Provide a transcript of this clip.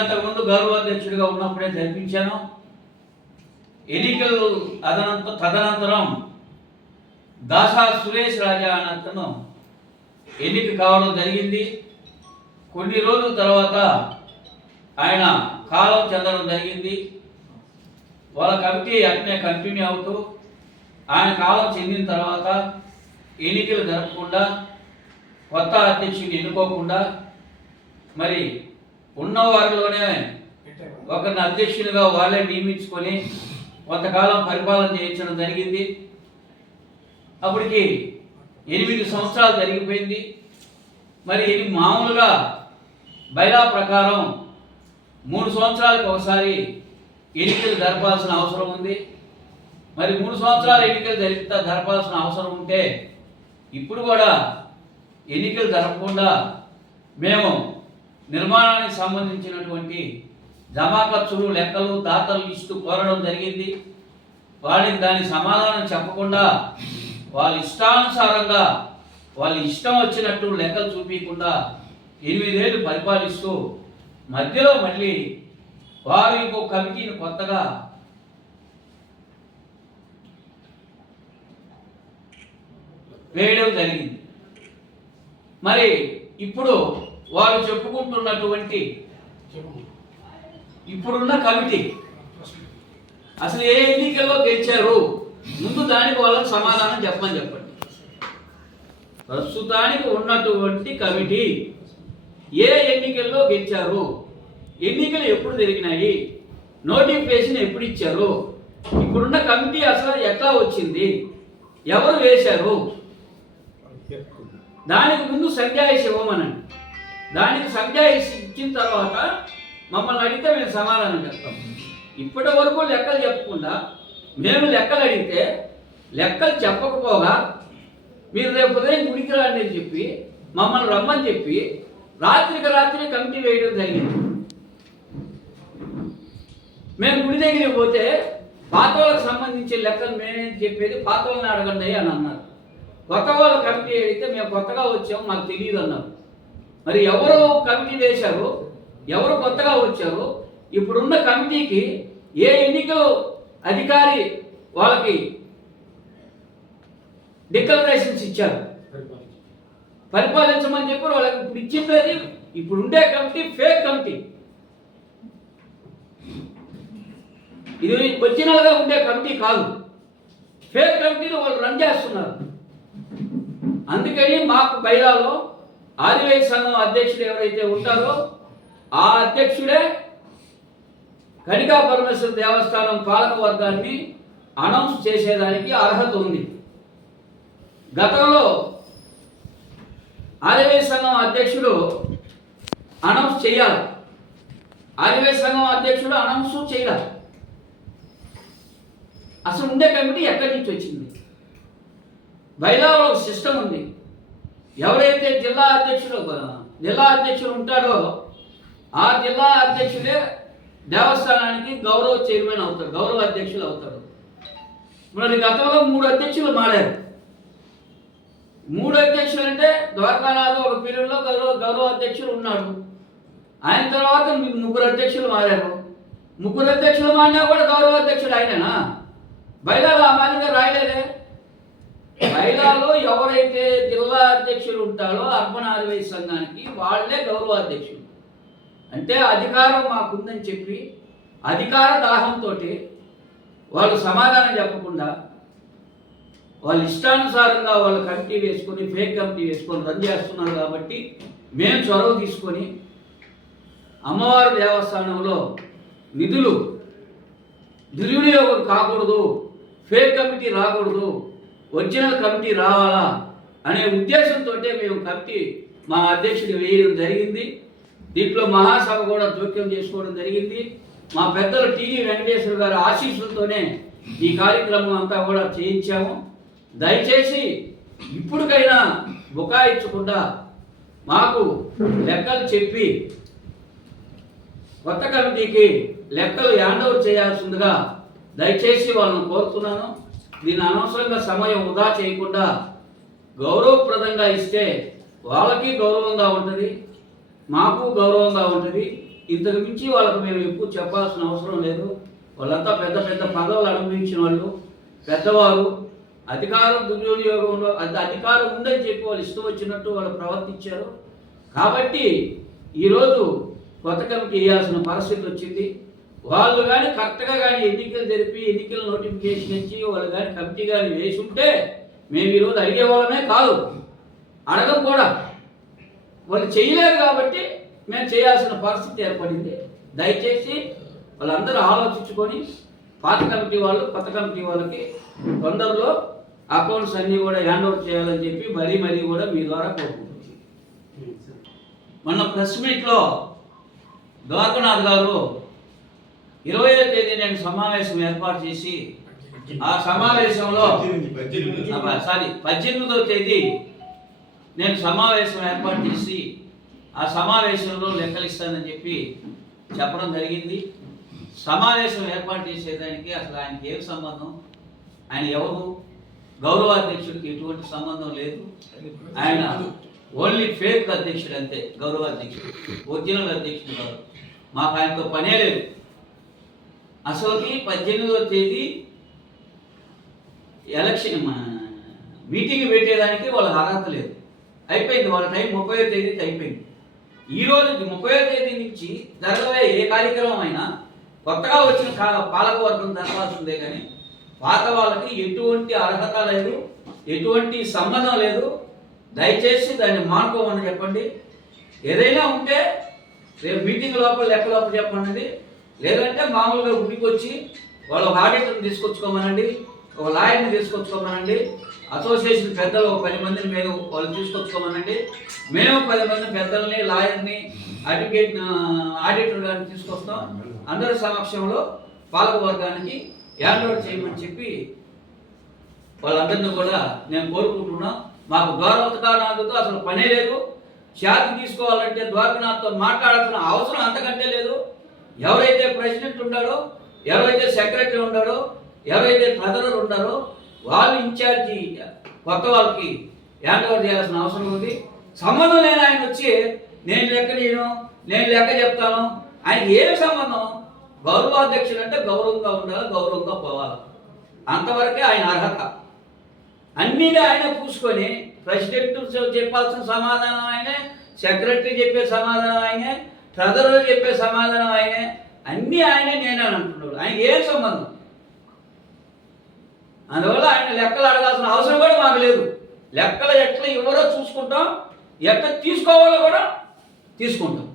అంతకుముందు గౌరవ అధ్యక్షుడిగా ఉన్నప్పుడే జరిపించాను ఎన్నికలు అదనంత తదనంతరం దాసా సురేష్ రాజా అనంతను ఎన్నిక కావడం జరిగింది. కొన్ని రోజుల తర్వాత ఆయన కాలం చెందడం జరిగింది. వాళ్ళ కమిటీ అట్నే కంటిన్యూ అవుతూ ఆయన కాలం చెందిన తర్వాత ఎన్నికలు జరపకుండా కొత్త అధ్యక్షుడిని ఎన్నుకోకుండా మరి ఉన్న వారిలోనే ఒకరిని అధ్యక్షునిగా వాళ్ళే నియమించుకొని కొంతకాలం పరిపాలన చేయించడం జరిగింది. అప్పటికి ఎనిమిది సంవత్సరాలు జరిగిపోయింది. మరి ఇది మామూలుగా బైలా ప్రకారం మూడు సంవత్సరాలకు ఒకసారి ఎన్నికలు జరపాల్సిన అవసరం ఉంది. మరి మూడు సంవత్సరాలు ఎన్నికలు జరిపితే జరపాల్సిన అవసరం ఉంటే ఇప్పుడు కూడా ఎన్నికలు జరపకుండా మేము నిర్మాణానికి సంబంధించినటువంటి జమా ఖర్చులు లెక్కలు దాతలు ఇస్తూ కోరడం జరిగింది. వాళ్ళకి దాని సమాధానం చెప్పకుండా వాళ్ళ ఇష్టానుసారంగా వాళ్ళ ఇష్టం వచ్చినట్టు లెక్కలు చూపించకుండా ఎనిమిదేళ్ళు పరిపాలిస్తూ మధ్యలో మళ్ళీ వారు ఇంకో కమిటీని కొత్తగా వేయడం జరిగింది. మరి ఇప్పుడు వారు చెప్పుకుంటున్నటువంటి ఇప్పుడున్న కమిటీ. అసలు ఏ ఎన్నికల్లో గెలిచారు? ముందు దానికి వాళ్ళకి సమాధానం చెప్పమని చెప్పండి. ప్రస్తుతానికి ఉన్నటువంటి కమిటీ ఏ ఎన్నికల్లో గెలిచారు? ఎన్నికలు ఎప్పుడు జరిగినాయి? నోటిఫికేషన్ ఎప్పుడు ఇచ్చారు? ఇప్పుడున్న కమిటీ అసలు ఎట్లా వచ్చింది? ఎవరు వేశారు? దానికి ముందు సంజాయిషి ఇవ్వమనండి దానికి సంజాయిషి ఇచ్చిన తర్వాత మమ్మల్ని అడిగితే మేము సమాధానం చెప్తాం. ఇప్పటి వరకు లెక్కలు చెప్పకుండా మేము లెక్కలు అడిగితే లెక్కలు చెప్పకపోగా మీరు రేపు ఉదయం గుడికి రండి అని చెప్పి మమ్మల్ని రమ్మని చెప్పి రాత్రికి రాత్రి కమిటీ వేయడం జరిగింది. మేము గుడి దగ్గరికి పోతే పాత సంబంధించి సంబంధించిన లెక్కలు మేమేం చెప్పేది పాతోళ్ళని అడగండి అని అన్నారు. కొత్త వాళ్ళు కమిటీ అడిగితే మేము కొత్తగా వచ్చాము మాకు తెలియదు అన్నారు. మరి ఎవరు కమిటీ వేశారు ఎవరు కొత్తగా వచ్చారు ఇప్పుడున్న కమిటీకి ఏ ఎన్నికలు అధికారి వాళ్ళకి డిక్లరేషన్స్ ఇచ్చారు. పరిపాలించమని చెప్పి వాళ్ళకి ఇప్పుడు ఇచ్చింది ఇప్పుడు ఉండే కమిటీ ఫేక్ కమిటీ. ఇది ఒరిజినల్గా ఉండే కమిటీ కాదు. ఫేక్ కమిటీలు వాళ్ళు రన్ చేస్తున్నారు. అందుకని మాకు బైరాలో ఆదివాసీ సంఘం అధ్యక్షుడు ఎవరైతే ఉంటారో ఆ అధ్యక్షుడే కనికా పరమేశ్వర దేవస్థానం పాలక వర్గాన్ని అనౌన్స్ చేసేదానికి అర్హత ఉంది. గతంలో ఆదివాసీ సంఘం అధ్యక్షుడు అనౌన్స్ చేయాలి. ఆదివాసీ సంఘం అధ్యక్షుడు అనౌన్స్ చేయాలి. అసలు ఉండే కమిటీ ఎక్కడి నుంచి వచ్చింది? బైలాలో ఒక సిస్టమ్ ఉంది. ఎవరైతే జిల్లా అధ్యక్షుడు జిల్లా అధ్యక్షుడు ఉంటాడో ఆ జిల్లా అధ్యక్షుడే దేవస్థానానికి గౌరవ చైర్మన్ అవుతాడు గౌరవ అధ్యక్షులు అవుతాడు. మరి గతంలో మూడు అధ్యక్షులు మారారు. మూడు అధ్యక్షులు అంటే ద్వారకానాథ్ ఒక పీరియడ్లో గౌరవ గౌరవ అధ్యక్షులు ఉన్నాడు. ఆయన తర్వాత ముగ్గురు అధ్యక్షులు మారారు. ముగ్గురు అధ్యక్షులు మారినా కూడా గౌరవ అధ్యక్షుడు ఆయననా? బయలాలో ఆ మాదిరిగా రాయలేదే. బయలాలో ఎవరైతే జిల్లా అధ్యక్షులు ఉంటారో అర్బన్ ఆర్వేజ్ సంఘానికి వాళ్ళే గౌరవ అధ్యక్షులు. అంటే అధికారం మాకుందని చెప్పి అధికార దాహంతో వాళ్ళు సమాధానం చెప్పకుండా వాళ్ళ ఇష్టానుసారంగా వాళ్ళ కమిటీ వేసుకొని ఫేక్ కమిటీ వేసుకొని రన్ చేస్తున్నారు కాబట్టి మేము చొరవ తీసుకొని అమ్మవారి దేవస్థానంలో నిధులు దుర్వినియోగం కాకూడదు ఫేక్ కమిటీ రాకూడదు ఒరిజినల్ కమిటీ రావాలా అనే ఉద్దేశంతో మేము కమిటీ మా అధ్యక్షుడు వేయడం జరిగింది. దీంట్లో మహాసభ కూడా జోక్యం చేసుకోవడం జరిగింది. మా పెద్దలు టీవీ వెంకటేశ్వర గారి ఆశీస్సులతోనే ఈ కార్యక్రమం అంతా కూడా చేయించాము. దయచేసి ఇప్పటికైనా బుకాయించకుండా మాకు లెక్కలు చెప్పి కొత్త కమిటీకి లెక్కలు హ్యాండ్ ఓవర్ చేయాల్సిందిగా దయచేసి వాళ్ళని కోరుతున్నాను. దీని అనవసరంగా సమయం వృధా చేయకుండా గౌరవప్రదంగా ఇస్తే వాళ్ళకి గౌరవంగా ఉంటుంది మాకు గౌరవంగా ఉంటుంది. ఇంతకు మించి వాళ్ళకు మేము ఎక్కువ చెప్పాల్సిన అవసరం లేదు. వాళ్ళంతా పెద్ద పెద్ద పదవులు అనుభవించిన వాళ్ళు పెద్దవారు అధికారం దుర్వినియోగంలో అది అధికారం ఉందని చెప్పి వాళ్ళు ఇష్టం వచ్చినట్టు వాళ్ళు ప్రవర్తించారు. కాబట్టి ఈరోజు కొత్త కమిటీ వేయాల్సిన పరిస్థితి వచ్చింది. వాళ్ళు కానీ కరెక్ట్గా కానీ ఎన్నికలు జరిపి ఎన్నికల నోటిఫికేషన్ ఇచ్చి వాళ్ళు కానీ కమిటీ కానీ వేసి ఉంటే మేము ఈరోజు అడిగే వాళ్ళమే కాదు. అడగం కూడా వాళ్ళు చేయలేరు కాబట్టి మేము చేయాల్సిన పరిస్థితి ఏర్పడింది. దయచేసి వాళ్ళందరూ ఆలోచించుకొని పాత కమిటీ వాళ్ళు కొత్త కమిటీ వాళ్ళకి తొందరలో అకౌంట్స్ అన్నీ కూడా హ్యాండ్ ఓవర్ చేయాలని చెప్పి మరీ మరీ కూడా మీ ద్వారా కోరుకుంటుంది మొన్న ప్రెస్ మీట్లో ద్వారకనాథ్ గారు ఇరవయో తేదీ నేను సమావేశం ఏర్పాటు చేసి ఆ సమావేశంలో సారీ పద్దెనిమిదో తేదీ నేను సమావేశం ఏర్పాటు చేసి ఆ సమావేశంలో లెక్కలు ఇస్తానని చెప్పి చెప్పడం జరిగింది. సమావేశం ఏర్పాటు చేసేదానికి అసలు ఆయనకి ఏం సంబంధం? ఆయన ఎవరు? గౌరవాధ్యక్షుడికి ఎటువంటి సంబంధం లేదు. ఆయన ఓన్లీ ఫేక్ అధ్యక్షుడు అంతే గౌరవాధ్యక్షుడు ఒరిజినల్ అధ్యక్షుడు కాదు మాకు ఆయనతో పనే లేదు. అసలుకి పద్దెనిమిదవ తేదీ ఎలక్షన్ మీటింగ్ పెట్టేదానికి వాళ్ళ అర్హత లేదు. అయిపోయింది వాళ్ళ టైం ముప్పై తేదీ అయిపోయింది. ఈ రోజు ముప్పై తేదీ నుంచి జరగబోయే ఏ కార్యక్రమం అయినా కొత్తగా వచ్చిన కా- పాలకవర్గం జరగాల్సిందే కానీ పాత వాళ్ళకి ఎటువంటి అర్హత లేదు ఎటువంటి సంబంధం లేదు. దయచేసి దాన్ని మానుకోమని చెప్పండి. ఏదైనా ఉంటే రేపు మీటింగ్ లోపల లెక్క లోపల చెప్పండి లేదంటే మామూలుగా గుడికి వచ్చి వాళ్ళ ఆడిటర్ని తీసుకొచ్చుకోమనండి. ఒక లాయర్ని తీసుకొచ్చుకోమనండి. అసోసియేషన్ పెద్దలు ఒక పది మందిని మేము వాళ్ళు తీసుకొచ్చుకోమనండి. మేము పది మంది పెద్దల్ని లాయర్ని అడ్వకేట్ ఆడిటర్ గారిని తీసుకొస్తాం. అందరి సమక్షంలో పాలక వర్గానికి హ్యాండ్ చేయమని చెప్పి వాళ్ళందరినీ కూడా నేను కోరుకుంటున్నా. మాకు ద్వారవతకానాథ్తో అసలు పనే లేదు. ఛార్జ్ తీసుకోవాలంటే ద్వారకనాథ్తో మాట్లాడాల్సిన అవసరం అంతకంటే లేదు. ఎవరైతే ప్రెసిడెంట్ ఉంటాడో ఎవరైతే సెక్రటరీ ఉంటాడో ఎవరైతే ట్రెజరర్ ఉన్నారో వాళ్ళు ఇన్ఛార్జి కొత్త వాళ్ళకి హ్యాండ్ ఓవర్ చేయాల్సిన అవసరం ఉంది. సంబంధం లేని ఆయన వచ్చి నేను లెక్క నేను నేను లెక్క చెప్తాను. ఆయన ఏమి సంబంధం? గౌరవాధ్యక్షుడు అంటే గౌరవంగా ఉండాలి గౌరవంగా పోవాలి. అంతవరకే ఆయన అర్హత. అన్నీ ఆయన పూసుకొని ప్రెసిడెంట్ చెప్పాల్సిన సమాధానం ఆయనే సెక్రటరీ చెప్పే సమాధానం ఆయనే ట్రెజరర్ చెప్పే సమాధానం ఆయనే అన్నీ ఆయనే నేనే అంటున్నాడు. ఆయన ఏ సంబంధం? అందువల్ల ఆయన లెక్కలు అడగాల్సిన అవసరం కూడా మాకు లేదు. లెక్కలు ఎట్లా ఎవరో చూసుకుంటాం ఎట్లా తీసుకోవాలో కూడా తీసుకుంటాం.